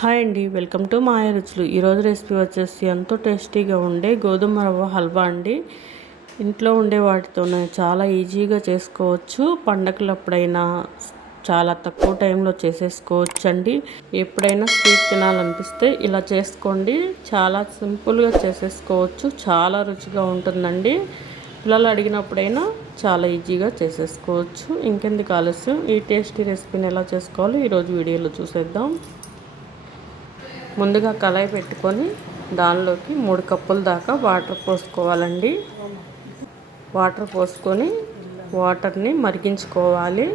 Hi అండి, welcome to మాయ రుచులు. ఈరోజు రెసిపీ వచ్చేసి ఎంతో టేస్టీగా ఉండే గోధుమ రవ్వ హల్వా అండి. ఇంట్లో ఉండే వాటితోనే చాలా ఈజీగా చేసుకోవచ్చు. పండగలప్పుడైనా చాలా తక్కువ టైంలో చేసేసుకోవచ్చు అండి. ఎప్పుడైనా స్వీట్ తినాలనిపిస్తే ఇలా చేసుకోండి. చాలా సింపుల్గా చేసేసుకోవచ్చు. చాలా రుచిగా ఉంటుందండి. పిల్లలు అడిగినప్పుడైనా చాలా ఈజీగా చేసేసుకోవచ్చు. ఇంకెందుకు ఆలస్యం, ఈ టేస్టీ రెసిపీని ఎలా చేసుకోవాలో ఈరోజు వీడియోలో చూసేద్దాం. ముందుగా కళాయి పెట్టుకొని దానిలోకి 3 కప్పుల దాకా వాటర్ పోసుకోవాలండి. వాటర్ పోసుకొని వాటర్ని మరిగించుకోవాలి.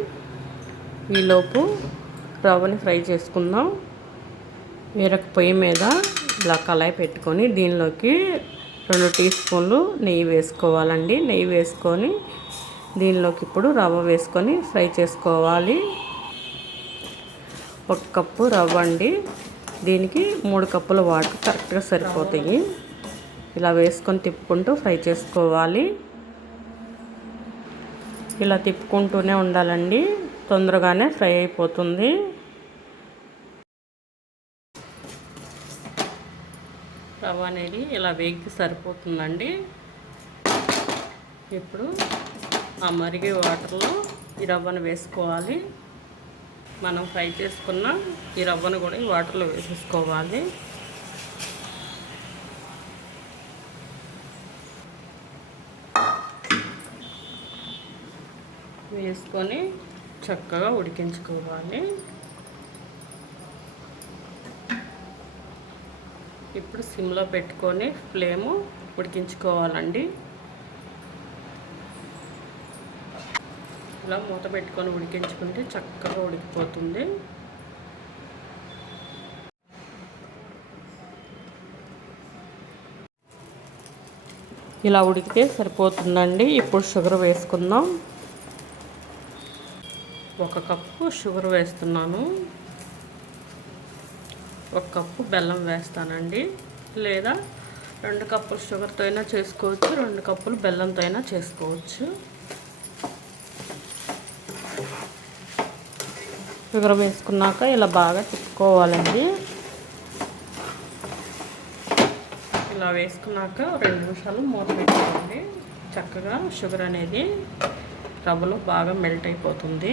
ఈలోపు రవ్వని ఫ్రై చేసుకుందాం. వేరొక పొయ్యి మీద ఇలా కళాయి పెట్టుకొని దీనిలోకి 2 టీ స్పూన్లు నెయ్యి వేసుకోవాలండి. నెయ్యి వేసుకొని దీనిలోకి ఇప్పుడు రవ్వ వేసుకొని ఫ్రై చేసుకోవాలి. 1 కప్పు రవ్వ అండి. దీనికి 3 కప్పుల వాటర్ కరెక్ట్గా సరిపోతాయి. ఇలా వేసుకొని తిప్పుకుంటూ ఫ్రై చేసుకోవాలి. ఇలా తిప్పుకుంటూనే ఉండాలండి, తొందరగానే ఫ్రై అయిపోతుంది. రవ్వ అనేది ఇలా వేగితే సరిపోతుందండి. ఇప్పుడు ఆ మరిగే వాటర్లో ఈ రవ్వను వేసుకోవాలి. మనం ఫ్రై చేసుకున్న ఈ రవ్వను కూడా ఈ వాటర్లో వేసేసుకోవాలి. వేసుకొని చక్కగా ఉడికించుకోవాలి. ఇప్పుడు సిమ్లో పెట్టుకొని ఫ్లేము ఉడికించుకోవాలండి. ఇలా మూత పెట్టుకొని ఉడికించుకుంటే చక్కగా ఉడికిపోతుంది. ఇలా ఉడికితే సరిపోతుందండి. ఇప్పుడు షుగర్ వేసుకుందాం. 1 కప్పు షుగర్ వేస్తున్నాను. 1 కప్పు బెల్లం వేస్తానండి. లేదా 2 కప్పులు షుగర్తో అయినా చేసుకోవచ్చు, 2 కప్పులు బెల్లంతో అయినా చేసుకోవచ్చు. షుగర్ వేసుకున్నాక ఇలా బాగా తిప్పుకోవాలండి. ఇలా వేసుకున్నాక 2 నిమిషాలు మూత పెట్టుకోండి. చక్కగా షుగర్ అనేది రవ్వలో బాగా మెల్ట్ అయిపోతుంది.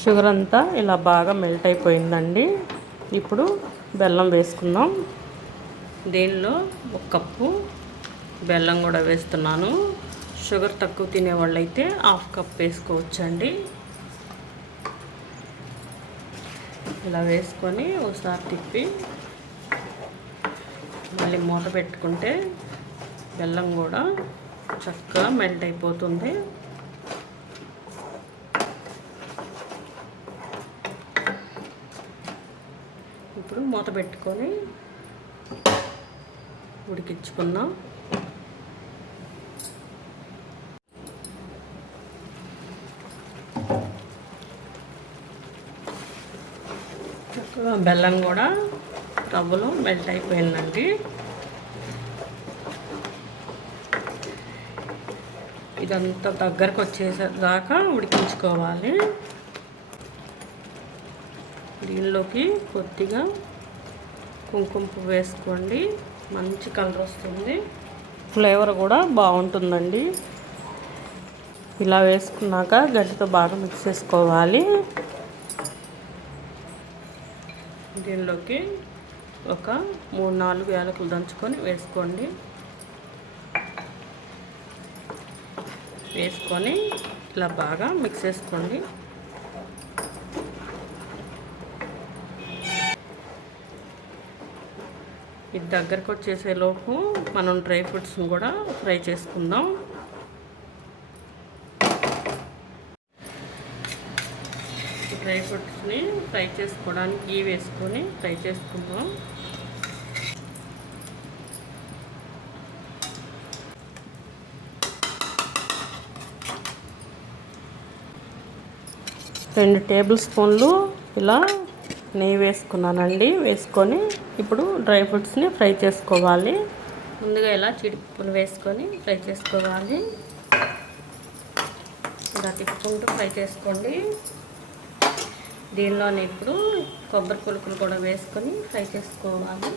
షుగర్ అంతా ఇలా బాగా మెల్ట్ అయిపోయిందండి. ఇప్పుడు బెల్లం వేసుకుందాం. దీనిలో 1 కప్పు బెల్లం కూడా వేస్తున్నాను. షుగర్ తక్కువ తినేవాళ్ళు అయితే 1/2 కప్ వేసుకోవచ్చండి. ఇలా వేసుకొని ఒకసారి తిప్పి మళ్ళీ మూత పెట్టుకుంటే బెల్లం కూడా చక్కగా మెల్ట్ అయిపోతుంది. ఇప్పుడు మూత పెట్టుకొని ఉడికించుకుందాం. చక్కగా బెల్లం కూడా రవ్వలో మెల్ట్ అయిపోయిందండి. ఇదంతా దగ్గరకు వచ్చేదాకా ఉడికించుకోవాలి. దీనిలోకి కొద్దిగా కుంకుమ పువ్వు వేసుకోండి, మంచి కలర్ వస్తుంది. ఫ్లేవర్ కూడా బాగుంటుందండి. ఇలా వేసుకున్నాక గడ్డతో బాగా మిక్స్ చేసుకోవాలి. దీనిలోకి ఒక 3-4 యాలకులు దంచుకొని వేసుకోండి. వేసుకొని ఇలా బాగా మిక్స్ చేసుకోండి. ఇది దగ్గరకు వచ్చేసేలోపు మనం డ్రై ఫ్రూట్స్ని కూడా ఫ్రై చేసుకుందాం. డ్రై ఫ్రూట్స్ని ఫ్రై చేసుకోవడానికి వేసుకొని ఫ్రై చేసుకుందాం. రెండు టేబుల్ స్పూన్లు ఇలా నెయ్యి వేసుకున్నానండి. వేసుకొని ఇప్పుడు డ్రై ఫ్రూట్స్ని ఫ్రై చేసుకోవాలి. ముందుగా ఇలా జీడిపప్పులు వేసుకొని ఫ్రై చేసుకోవాలి. ఇలా తిప్పుకుంటూ ఫ్రై చేసుకోండి. దీనిలోనే ఇప్పుడు కొబ్బరి పులుకులు కూడా వేసుకొని ఫ్రై చేసుకోవాలి.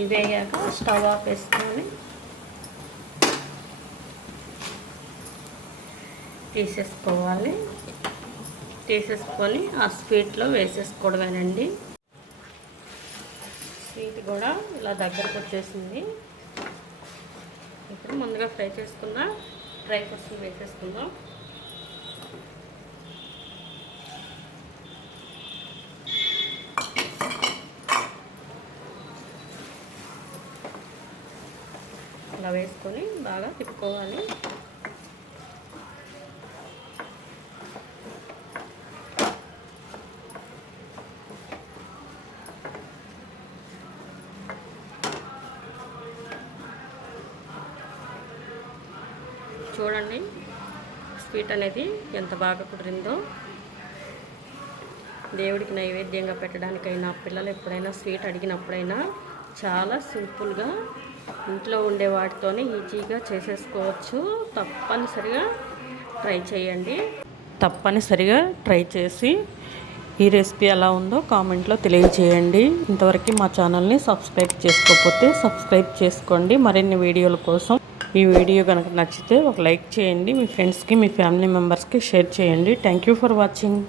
ఇవి వేయాక స్టవ్ ఆఫ్ వేసుకొని తీసేసుకొని ఆ స్వీట్లో వేసేసుకోవడమేనండి. స్వీట్ కూడా ఇలా దగ్గరకు వచ్చేసింది. ఇప్పుడు ముందుగా ఫ్రై చేసుకున్న డ్రై ఫ్రూట్స్ వేసేసుకుందాం. ఇలా వేసుకొని బాగా తిప్పుకోవాలి. చూడండి స్వీట్ అనేది ఎంత బాగా కుదిరిందో. దేవుడికి నైవేద్యంగా పెట్టడానికైనా, పిల్లలు ఎప్పుడైనా స్వీట్ అడిగినప్పుడైనా చాలా సింపుల్గా ఇంట్లో ఉండే వాటితోనే ఈజీగా చేసేసుకోవచ్చు. తప్పనిసరిగా ట్రై చేసి ఈ రెసిపీ ఎలా ఉందో కామెంట్లో తెలియజేయండి. ఇంతవరకు మా ఛానల్ని సబ్స్క్రైబ్ చేసుకోకపోతే సబ్స్క్రైబ్ చేసుకోండి. మరిన్ని వీడియోల కోసం ఈ వీడియో కనుక నచ్చితే ఒక లైక్ చేయండి. మీ ఫ్రెండ్స్కి, మీ ఫ్యామిలీ మెంబర్స్కి షేర్ చేయండి. Thank you for watching.